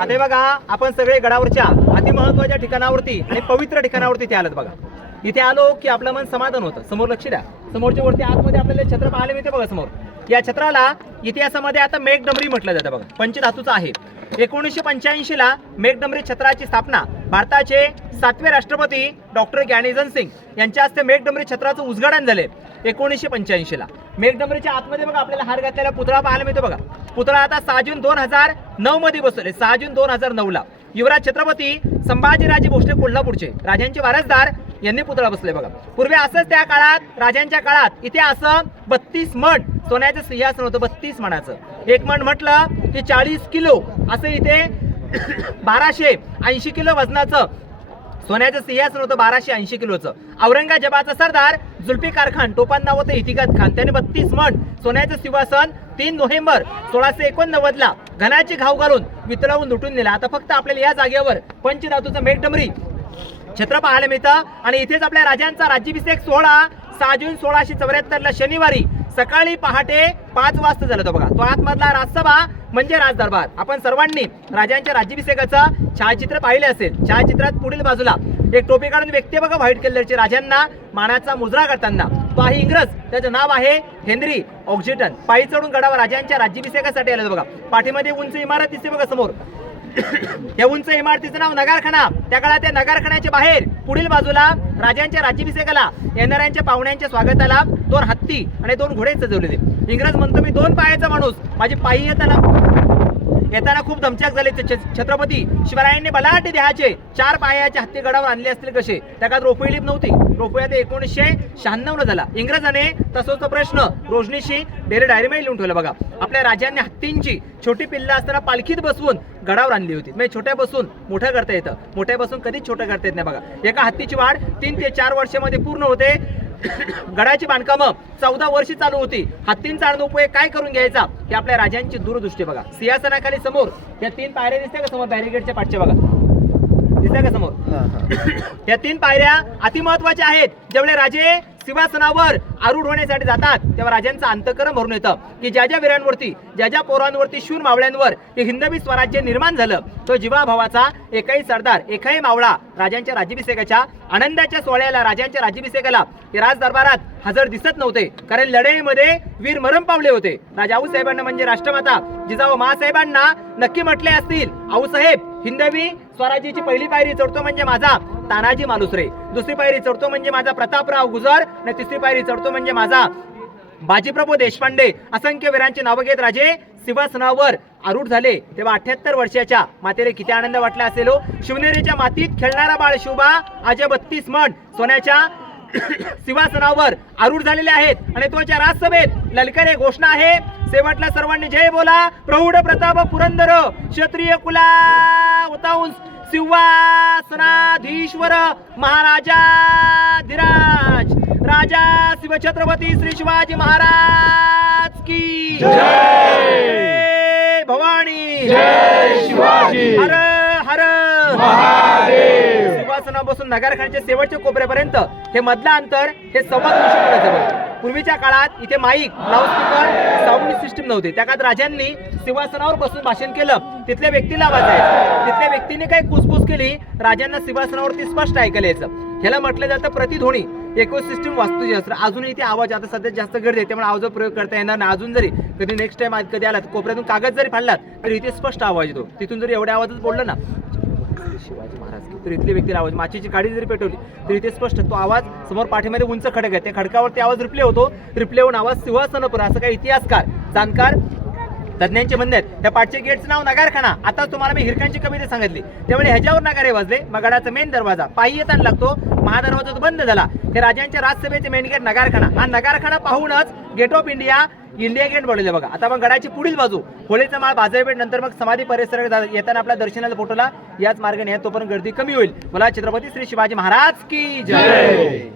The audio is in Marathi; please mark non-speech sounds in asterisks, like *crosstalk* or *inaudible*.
आता बघा आपण सगळे गडावरच्या अतिमहत्वाच्या ठिकाणावरती आणि पवित्र ठिकाणावरती ते आलत बघा. इथे आलो की आपलं मन समाधान होतं. समोर लक्ष द्या. समोरच्या वरती आतमध्ये आपल्याला छत्र पाहायला मिळते बघा समोर. या छत्राला इतिहासामध्ये आता मेघडमरी म्हटलं जातं बघा. पंचधातूचं आहे. एकोणीसशे पंच्याऐंशी ला मेघडंबरी छत्राची स्थापना भारताचे सातवे राष्ट्रपती डॉक्टर ज्ञानेजन सिंग यांच्या हस्ते मेघडमरी छत्राचं उद्घाटन झाले. एकोणीसशे पंच्याऐंशीला. मेघडंबरीच्या आतमध्ये बघा आपल्याला हार घातलेला पुतळा पाहायला मिळतो बघा. पुतळा आता सहा जून दोन हजार नऊ मध्ये बसवले सहा जून दोन हजार नऊ ला युवराज छत्रपती संभाजीराजे भोसले कोल्हापूरचे. राजांचे वारसदार यांनी पुतळा बसले बघा. पूर्वी असंच त्या काळात राजांच्या काळात इथे असं बत्तीस मण सोन्याचं सिंहासन होतं बत्तीस मणाचं एक मण म्हटलं की चाळीस किलो असं इथे *coughs* बाराशे ऐंशी किलो वजनाचं सोन्याचं सिंहासन होतं बाराशे ऐंशी किलोचं. औरंगजेबाचा सरदार जुल्फिकार खान टोपांना होतं इतिकात खान. त्याने बत्तीस मठ सोन्याचं सिंहासन तीन नोव्हेंबर सोळाशे एकोणनव्वद ला घनाची घाव घालून वितळवून लुटून नेला. आता फक्त आपल्याला या जागेवर पंचधातूचं मेघडमरी छत्र पाहायला मिळतं. आणि इथेच आपल्या राजांचा राज्याभिषेक सोहळा सहा जून सोळाशे चौऱ्याहत्तरला शनिवारी सकाळी पहाटे पाच वाजता झाला तो बघा. तो आतमधला राजसभा म्हणजे राजदरबार. आपण सर्वांनी राजांच्या राज्याभिषेकाचं छायाचित्र पाहिले असेल. छायाचित्रात पुढील बाजूला एक टोपी काढून व्यक्ती बघा व्हाईट कलरची राजांना मानाचा मुजरा करताना. तो आहे इंग्रज. त्याचं नाव आहे हेनरी ऑक्झिटन. पायी चढून गडावर राजांच्या राज्याभिषेकासाठी आलं बघा. पाठीमध्ये उंच इमारत दिसते बघा समोर. *coughs* या उंच इमारतीचं नाव नगारखाना. त्या काळात त्या नगारखान्याच्या बाहेर पुढील बाजूला राजांच्या राज्याभिषेकाला येणाऱ्यांच्या पाहुण्यांच्या स्वागताला दोन हत्ती आणि दोन घोडे सजवलेले. इंग्रज म्हणतो मी दोन पायाचा माणूस माझी पायी येताना येताना खूप दमछाक झाले. छत्रपती शिवरायांनी बलाढ्य देहाचे चार पायाचे हत्ती गडावर आणले असतील कसे? त्या काळात रोपवे लिप नव्हती. रोपवे ते एकोणीसशे शहाण्णव ला झाला. इंग्रजाने तसोच तो प्रश्न रोजनीशी डेरे डायरीमध्ये लिहून ठेवला. बघा आपल्या राजांनी हत्तींची छोटी पिल्लं असताना पालखीत बसवून गडावर आणली होती. म्हणजे छोट्या बसून मोठं करता येतं. मोठ्या बसून कधीच छोटं करता येत नाही बघा. एका हत्तीची वाढ तीन ते चार वर्षामध्ये पूर्ण होते. गडाची बांधकामं चौदा वर्षी चालू होती. हत्तींचा अन्न उपयोग काय करून घ्यायचा? ही आपल्या राजांची दूरदृष्टी बघा. सिंहासनाखाली समोर या तीन पायऱ्या दिसत्या का समोर? बॅरिगेडच्या पाठच्या बघा. दिसत्या का समोर? या तीन पायऱ्या अतिमहत्वाच्या आहेत. जेवढे राजे सिंहासनावर आरूढ होण्यासाठी जातात. तेव्हा राजांचं अंतकरण भरून येतं. की ज्या ज्या वीरांवरती ज्या ज्या पोरांवरती शूर मावळ्यांवर हे हिंदवी स्वराज्य निर्माण झालं तो जीवाभावाचा एकाही एकही सरदार एकही मावळा राजांच्या राज्याभिषेकाच्या आनंदाच्या सोहळ्याला राजांच्या राज्याभिषेकाला ते राज दरबारात हजर दिसत नव्हते. कारण लढाईमध्ये वीर मरण पावले होते. राजा आऊसाहेबांना म्हणजे राष्ट्रमाता जिजाऊ महासाहेबांना नक्की म्हटले असतील आऊसाहेब हिंदवी स्वराज्याची पहिली पायरी चढतो म्हणजे माझा तानाजी मालुसरे. दुसरी पायरी चढतो म्हणजे माझा प्रतापराव गुजर आणि तिसरी पायरी चढतो म्हणजे माझा बाजीप्रभू देशपांडे. असंख्य वीरांची नावं घेत राजे सिंहासनावर आरूढ झाले. तेव्हा अठ्याहत्तर वर्षाच्या मातेने किती आनंद वाटला असेल? शिवनेरीच्या मातीत खेळणारा बाळ शिवबा आज बत्तीस मठ सोन्याच्या सिंहासनावर आरूढ झालेले आहेत. आणि तोच्या राजसभेत ललकारे घोषणा आहे. शेवटला सर्वांनी जय बोला. प्रौढ प्रताप पुरंदर क्षत्रिय कुला उतांस सिंहासनाधीश्वर महाराजा धीराज. राजा शिवछत्रपती श्री शिवाजी महाराज की जय! भवानी. जय शिवाजी. हर हर. महादेव. सिंहासनापासून नगरखान्याच्या शेवटच्या कोपऱ्यापर्यंत हे मधलं अंतर हे सव्वा दोनशे फुटाचं पूर्वीच्या काळात इथे माईक लाऊडस्पीकर साऊंड सिस्टीम नव्हते. त्या काळात राजांनी सिंहासनावर बसून भाषण केलं. तिथल्या व्यक्तीला आवाज तिथल्या व्यक्तीने काही कुसबूस केली राजांना सिंहासनावरती स्पष्ट ऐकायला यायचं. ह्याला म्हटलं जातं प्रतिध्वनी. सिस्टीम वास्तुशास्त्र. अजूनही इथे आवाज आता सध्या जास्त गर्दी आहे त्यामुळे आवाजाचा प्रयोग करता येणार नाही. अजून जरी कधी नेक्स्ट टाइम कधी आला कोपऱ्यातून कागद जरी फाडलात तरी इथे स्पष्ट आवाज येतो. तिथून जरी एवढ्या आवाजात बोललं ना महाराज. की तर इथली व्यक्ती आवाज माचीची काडी जरी पेटवली तर इथे स्पष्ट तो आवाज समोर पाठीमध्ये उंच खडक आहे त्या खडकावरती आवाज रिप्ले होतो. रिप्ले होऊन आवाज सिंहासनपुर असं काही इतिहासकार जाणकार तज्ञांचे म्हणणे आहेत त्या पाठचे गेटचं नाव नगारखाना. आता तुम्हाला मी हिरकांची कविता सांगितली. त्यामुळे ह्याच्यावर नगारे वाजले मग गडाचा मेन दरवाजा. पायी येताना लागतो महादरवाजा तो बंद झाला. हे राजांच्या राजसभेचे मेन गेट नगारखाना. हा नगारखाना पाहूनच Gate of India India Gate बनवले. बघा आता मग गडाची पुढील बाजू होळीचा माळ बाजारपेठ नंतर मग समाधी परिसर येताना आपल्या दर्शनाला फोटोला याच मार्गाने तो तोपर्यंत गर्दी कमी होईल. मला छत्रपती श्री शिवाजी महाराज की जय!